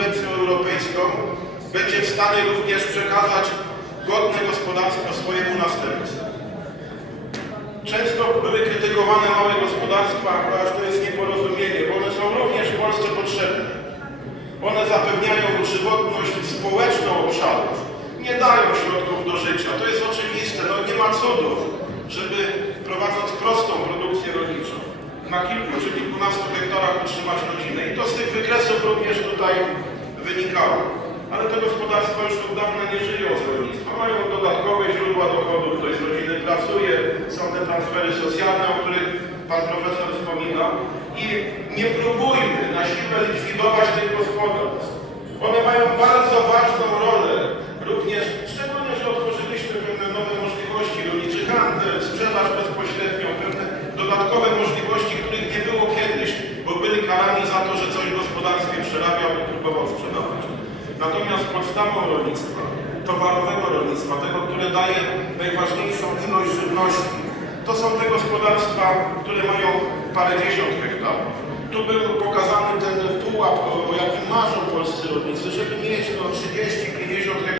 konkurencją europejską będzie w stanie również przekazać godne gospodarstwo swojemu następcy. Często były krytykowane małe gospodarstwa, aż to jest nieporozumienie, bo one są również w Polsce potrzebne. One zapewniają żywotność społeczną obszarów, nie dają środków do życia. To jest oczywiste, no nie ma cudów, żeby prowadząc prostą produkcję rolniczą na kilku czy kilkunastu hektarach utrzymać rodzinę. I to z tych wykresów również tutaj wynikało. Ale te gospodarstwa już od dawna nie żyją z rolnictwa. Mają dodatkowe źródła dochodów, ktoś z rodziny pracuje, są te transfery socjalne, o których Pan Profesor wspominał. I nie próbujmy na siłę likwidować tych gospodarstw. One mają bardzo Natomiast podstawą rolnictwa, towarowego rolnictwa, tego, które daje najważniejszą ilość żywności, to są te gospodarstwa, które mają parędziesiąt hektarów. Tu był pokazany ten pułap, o jakim marzą polscy rolnicy, żeby mieć no 30-50 hektarów.